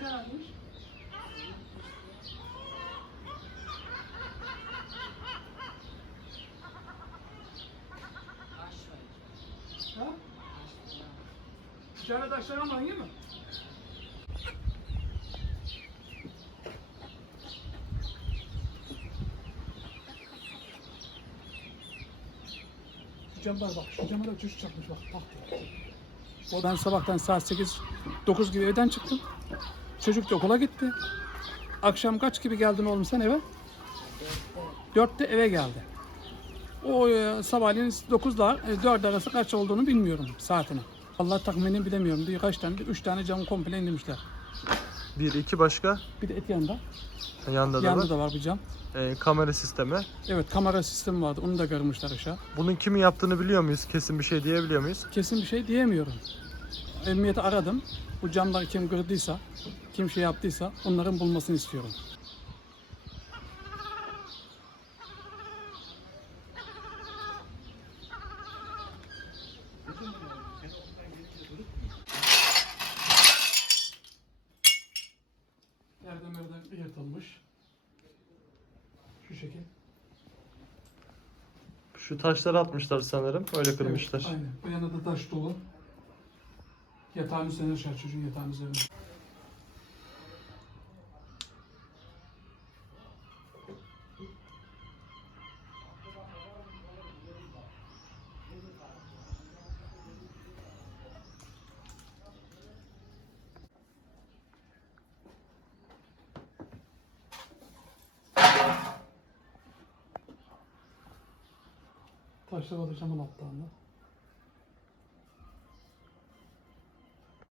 güzelmiş. Ha? Ticaret aşağı ama hangi mi? Şu bak. Şu cama da çocuk çakmış bak. Bak. Odan sabahtan saat 8 9 gibi evden çıktım. Çocuk da okula gitti. Akşam kaç gibi geldin oğlum sen eve? Dörtte eve geldi. O e, sabahleyin 9'da e, 4 arası kaç olduğunu bilmiyorum saatini. Allah tahminini bilemiyorum. Bir kaç tane, 3 tane camı komple indirmişler. Bir, iki başka. Bir de et yanında. Yanında da Yanında var. da var bir cam. Ee, kamera sistemi. Evet kamera sistemi vardı. Onu da görmüşler aşağı. Bunun kimin yaptığını biliyor muyuz? Kesin bir şey diyebiliyor muyuz? Kesin bir şey diyemiyorum. Emniyeti aradım. Bu camları kim kırdıysa, kim şey yaptıysa onların bulmasını istiyorum. Yerden yerden yırtılmış. Şu şekil. Şu taşları atmışlar sanırım. Öyle kırmışlar. Evet, aynen. Bu yana da taş dolu. Yatağın üzerine düşer çocuğun yatağın üzerine. Taşlar da camın altlarında.